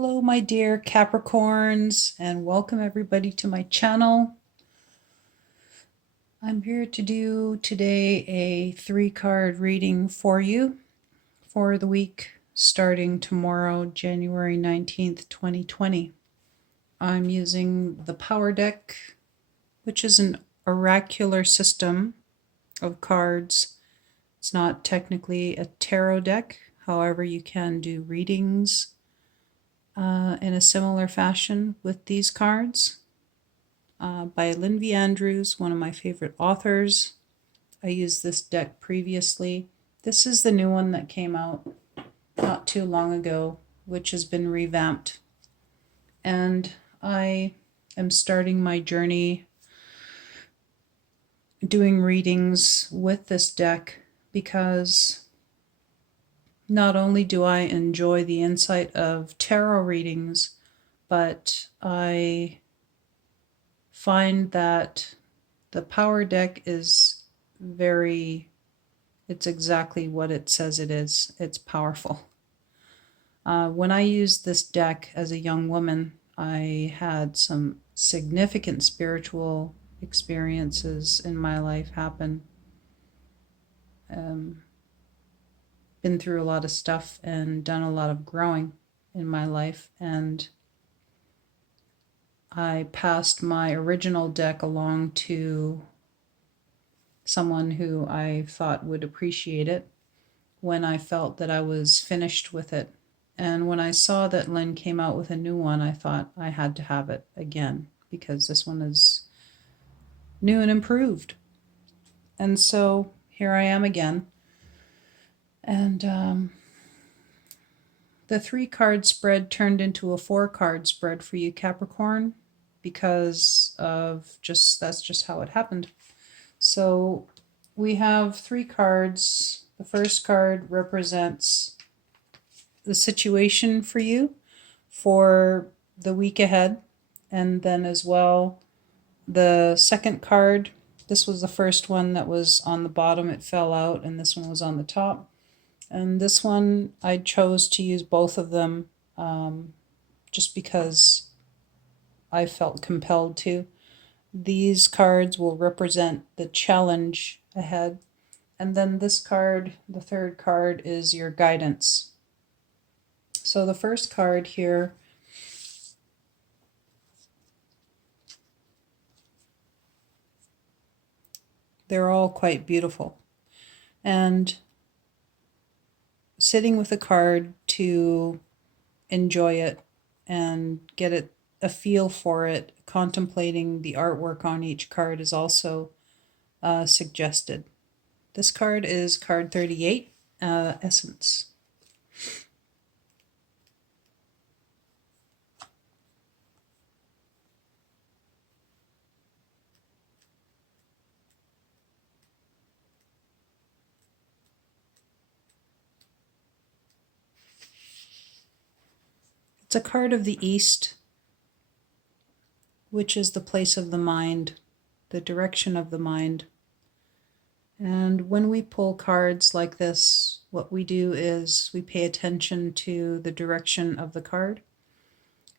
Hello, my dear Capricorns, and welcome everybody to my channel. I'm here to do today a 3-card reading for you for the week starting tomorrow, January 19th, 2020. I'm using the Power Deck, which is an oracular system of cards. It's not technically a tarot deck, however, you can do readings in a similar fashion with these cards. By Lindsay Andrews, one of my favorite authors. I used this deck previously. This is the new one that came out not too long ago, which has been revamped. And I am starting my journey doing readings with this deck because not only do I enjoy the insight of tarot readings, but I find that the Power Deck is it's exactly what it says it is. It's powerful. When I used this deck as a young woman, I had some significant spiritual experiences in my life happen. Been through a lot of stuff and done a lot of growing in my life, and I passed my original deck along to someone who I thought would appreciate it when I felt that I was finished with it. And when I saw that Lynn came out with a new one, I thought I had to have it again because this one is new and improved. And so here I am again. And the 3-card spread turned into a 4-card spread for you, Capricorn, because that's just how it happened. So we have 3 cards. The first card represents the situation for you for the week ahead. And then as well, the second card, this was the first one that was on the bottom, it fell out, and this one was on the top. And this one, I chose to use both of them just because I felt compelled to. These cards will represent the challenge ahead. And then this card, the third card, is your guidance. So the first card here they're all quite beautiful. And sitting with a card to enjoy it and get a feel for it, contemplating the artwork on each card is also suggested. This card is card 38, Essence. It's a card of the East, which is the place of the mind, the direction of the mind. And when we pull cards like this, what we do is we pay attention to the direction of the card.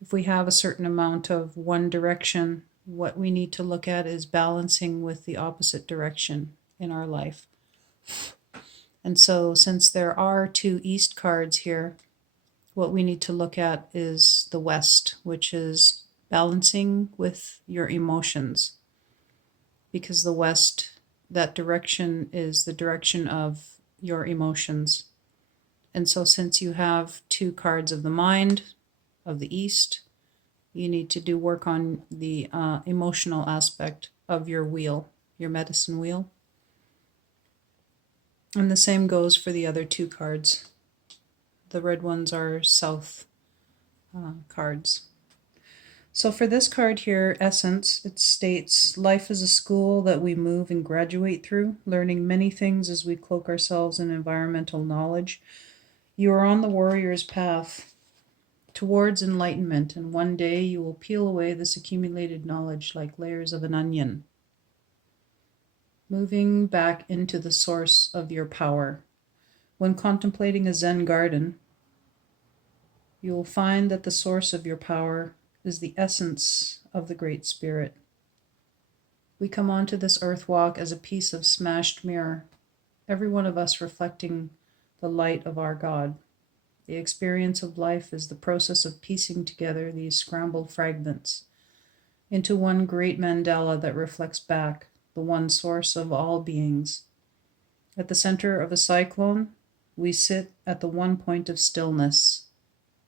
If we have a certain amount of one direction, what we need to look at is balancing with the opposite direction in our life. And so since there are 2 East cards here, what we need to look at is the West, which is balancing with your emotions. Because the West, that direction is the direction of your emotions. And so since you have 2 cards of the mind, of the East, you need to do work on the emotional aspect of your wheel, your medicine wheel. And the same goes for the other 2 cards. The red ones are South cards. So for this card here, Essence, it states, life is a school that we move and graduate through, learning many things as we cloak ourselves in environmental knowledge. You are on the warrior's path towards enlightenment, and one day you will peel away this accumulated knowledge like layers of an onion, moving back into the source of your power. When contemplating a Zen garden, You will find that the source of your power is the essence of the Great Spirit. We come onto this earth walk as a piece of smashed mirror, every one of us reflecting the light of our God. The experience of life is the process of piecing together these scrambled fragments into one great mandala that reflects back the one source of all beings. At the center of a cyclone, we sit at the one point of stillness,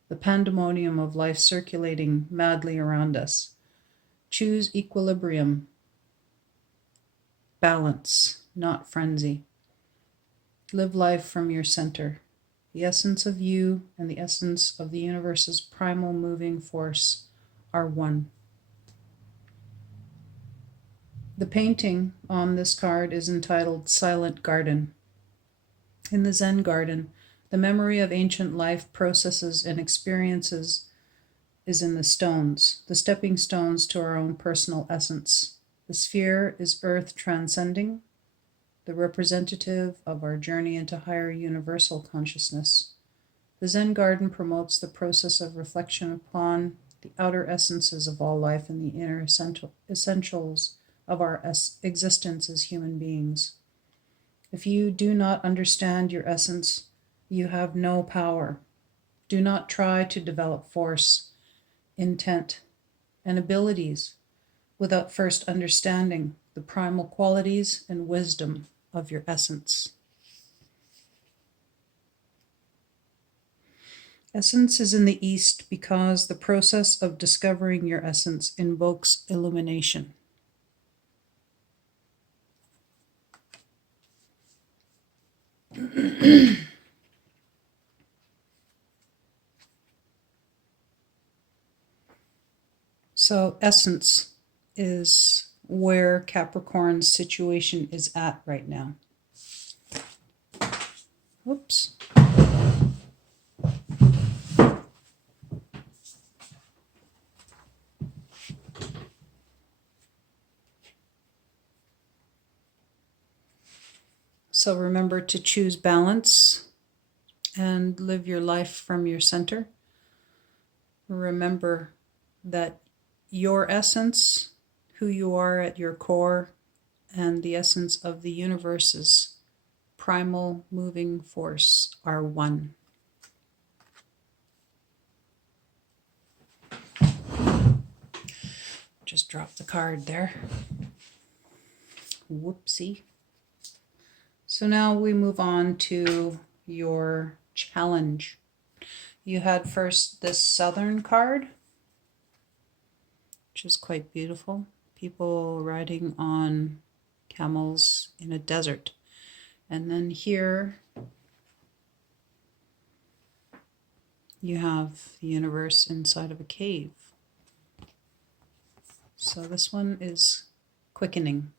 the pandemonium of life circulating madly around us. Choose equilibrium, balance, not frenzy. Live life from your center. The essence of you and the essence of the universe's primal moving force are one. The painting on this card is entitled Silent Garden. In the Zen garden, the memory of ancient life processes and experiences is in the stones, the stepping stones to our own personal essence. The sphere is earth transcending, the representative of our journey into higher universal consciousness. The Zen garden promotes the process of reflection upon the outer essences of all life and the inner essentials of our existence as human beings. If you do not understand your essence, you have no power. Do not try to develop force, intent, and abilities without first understanding the primal qualities and wisdom of your essence. Essence is in the East because the process of discovering your essence invokes illumination. So essence is where Capricorn's situation is at right now. Whoops. So remember to choose balance and live your life from your center. Remember that your essence, who you are at your core, and the essence of the universe's primal moving force are one. Just dropped the card there. Whoopsie. So now we move on to your challenge. You had first this Southern card, which is quite beautiful. People riding on camels in a desert. And then here you have the universe inside of a cave. So this one is quickening.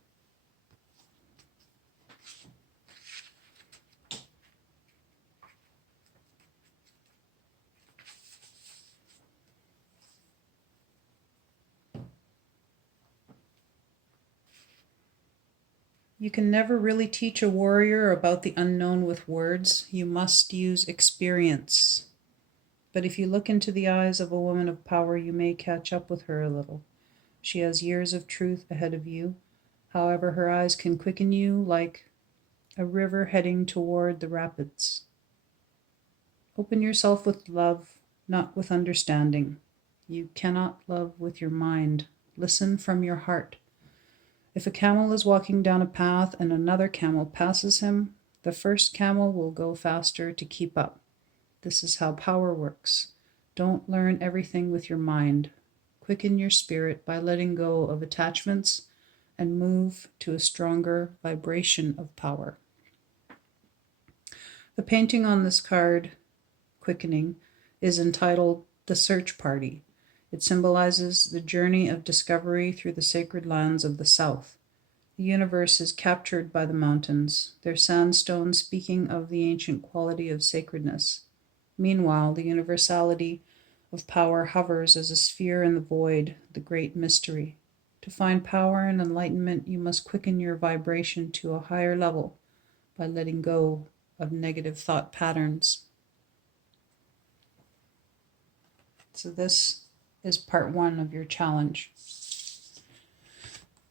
You can never really teach a warrior about the unknown with words. You must use experience. But if you look into the eyes of a woman of power, you may catch up with her a little. She has years of truth ahead of you. However, her eyes can quicken you like a river heading toward the rapids. Open yourself with love, not with understanding. You cannot love with your mind. Listen from your heart. If a camel is walking down a path and another camel passes him, the first camel will go faster to keep up. This is how power works. Don't learn everything with your mind. Quicken your spirit by letting go of attachments and move to a stronger vibration of power. The painting on this card, Quickening, is entitled The Search Party. It symbolizes the journey of discovery through the sacred lands of the South. The universe is captured by the mountains, their sandstone speaking of the ancient quality of sacredness. Meanwhile, the universality of power hovers as a sphere in the void, the great mystery. To find power and enlightenment, you must quicken your vibration to a higher level by letting go of negative thought patterns. So this is part 1 of your challenge.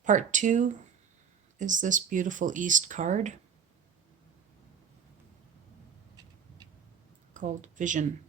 Part 2 is this beautiful East card called Vision.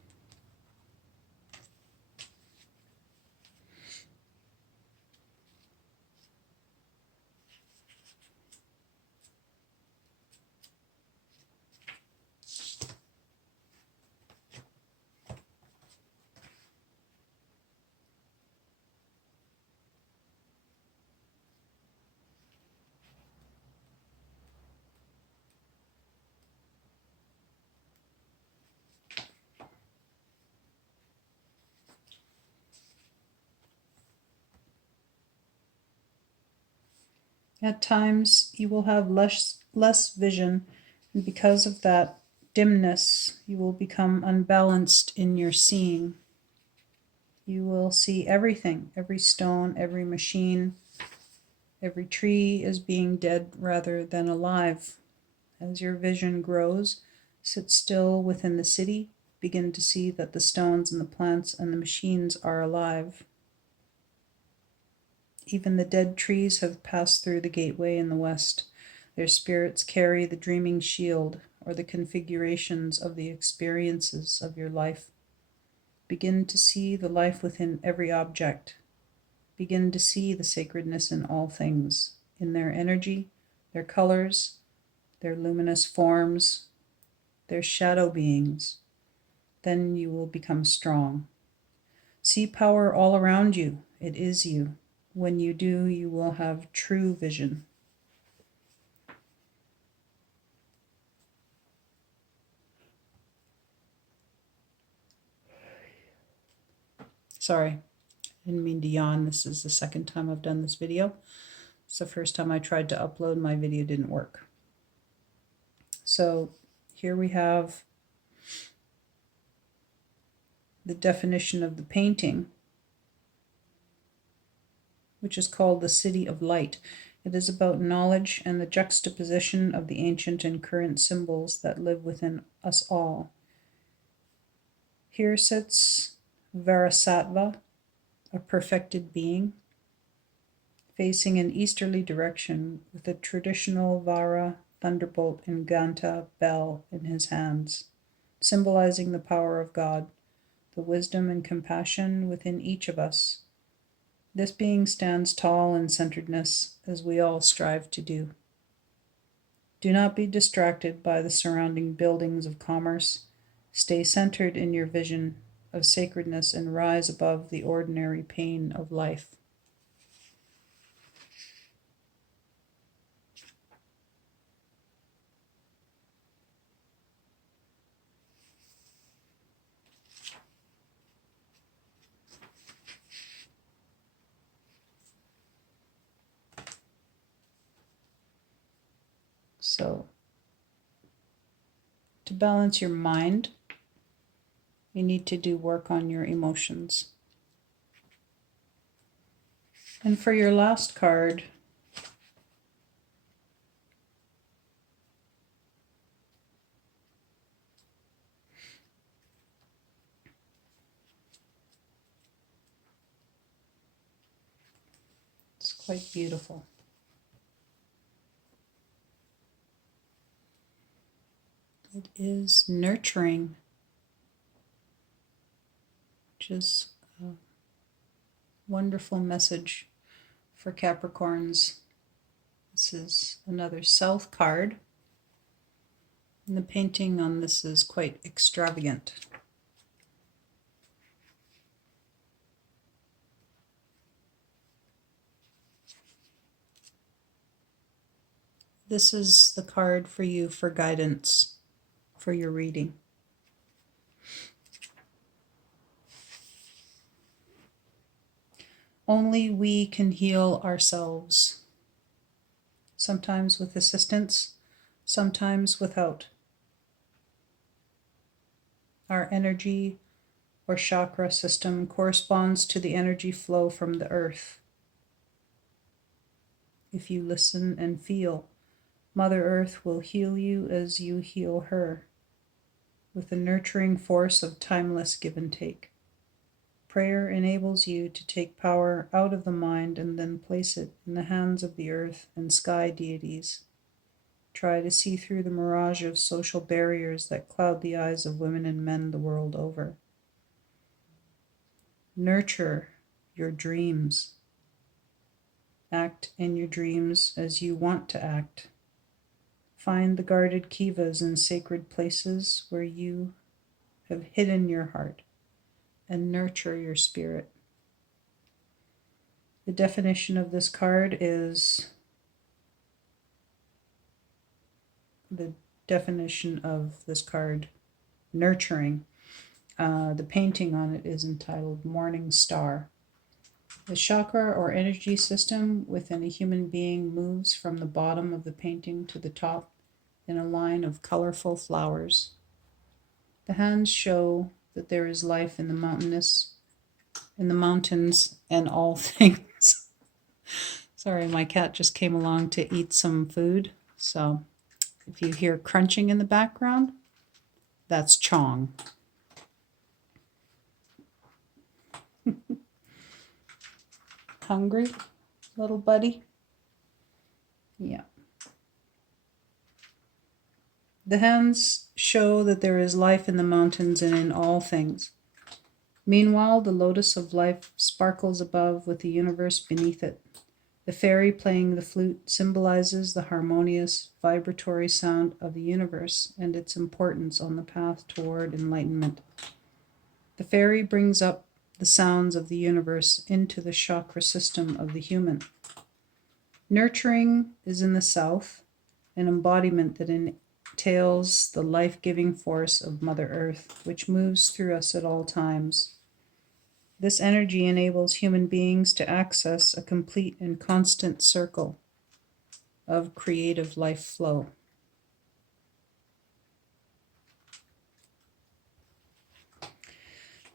At times, you will have less vision, and because of that dimness, you will become unbalanced in your seeing. You will see everything, every stone, every machine, every tree as being dead rather than alive. As your vision grows, sit still within the city, begin to see that the stones and the plants and the machines are alive. Even the dead trees have passed through the gateway in the west. Their spirits carry the dreaming shield, or the configurations of the experiences of your life. Begin to see the life within every object. Begin to see the sacredness in all things, in their energy, their colors, their luminous forms, their shadow beings. Then you will become strong. See power all around you. It is you. When you do, you will have true vision. Sorry, I didn't mean to yawn. This is the second time I've done this video. It's the first time I tried to upload, my video didn't work. So here we have the definition of the painting, which is called the City of Light. It is about knowledge and the juxtaposition of the ancient and current symbols that live within us all. Here sits Varasattva, a perfected being, facing an easterly direction with a traditional Vara, thunderbolt, and Ganta bell in his hands, symbolizing the power of God, the wisdom and compassion within each of us. This being stands tall in centeredness, as we all strive to do. Do not be distracted by the surrounding buildings of commerce. Stay centered in your vision of sacredness and rise above the ordinary pain of life. So, to balance your mind, you need to do work on your emotions. And for your last card, it's quite beautiful. It is nurturing, which is a wonderful message for Capricorns. This is another South card, and the painting on this is quite extravagant. This is the card for you for guidance for your reading. Only we can heal ourselves, sometimes with assistance, sometimes without. Our energy or chakra system corresponds to the energy flow from the earth. If you listen and feel, Mother Earth will heal you as you heal her, with the nurturing force of timeless give and take. Prayer enables you to take power out of the mind and then place it in the hands of the earth and sky deities. Try to see through the mirage of social barriers that cloud the eyes of women and men the world over. Nurture your dreams. Act in your dreams as you want to act. Find the guarded kivas in sacred places where you have hidden your heart and nurture your spirit. The definition of this card is nurturing. The painting on it is entitled Morning Star. The chakra or energy system within a human being moves from the bottom of the painting to the top in a line of colorful flowers. The hands show that there is life in the mountains and all things. Sorry, my cat just came along to eat some food. So if you hear crunching in the background, that's Chong. Hungry, little buddy? Yeah. The hands show that there is life in the mountains and in all things. Meanwhile, the lotus of life sparkles above with the universe beneath it. The fairy playing the flute symbolizes the harmonious, vibratory sound of the universe and its importance on the path toward enlightenment. The fairy brings up the sounds of the universe into the chakra system of the human. Nurturing is in the south, an embodiment that entails the life-giving force of Mother Earth, which moves through us at all times. This energy enables human beings to access a complete and constant circle of creative life flow.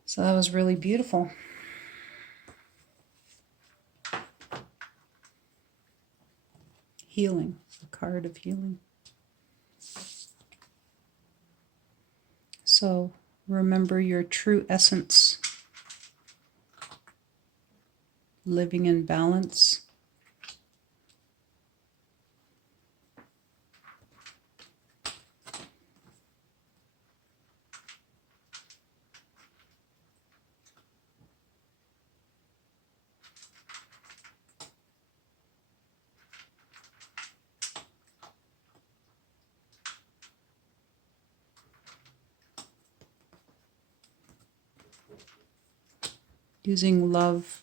So that was really beautiful. Healing, the card of healing. So remember your true essence, living in balance. Using love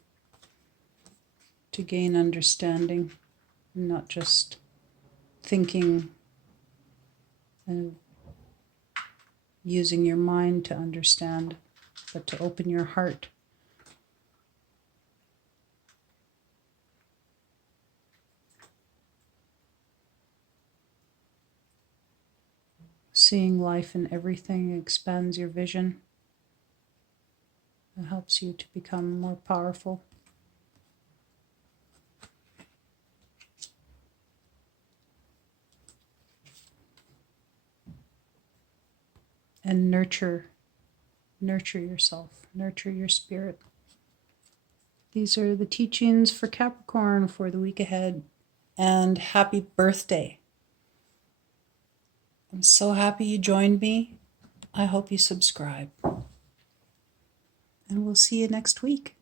to gain understanding, and not just thinking and using your mind to understand, but to open your heart. Seeing life in everything expands your vision. It helps you to become more powerful. And nurture yourself, nurture your spirit. These are the teachings for Capricorn for the week ahead. And happy birthday. I'm so happy you joined me. I hope you subscribe. And we'll see you next week.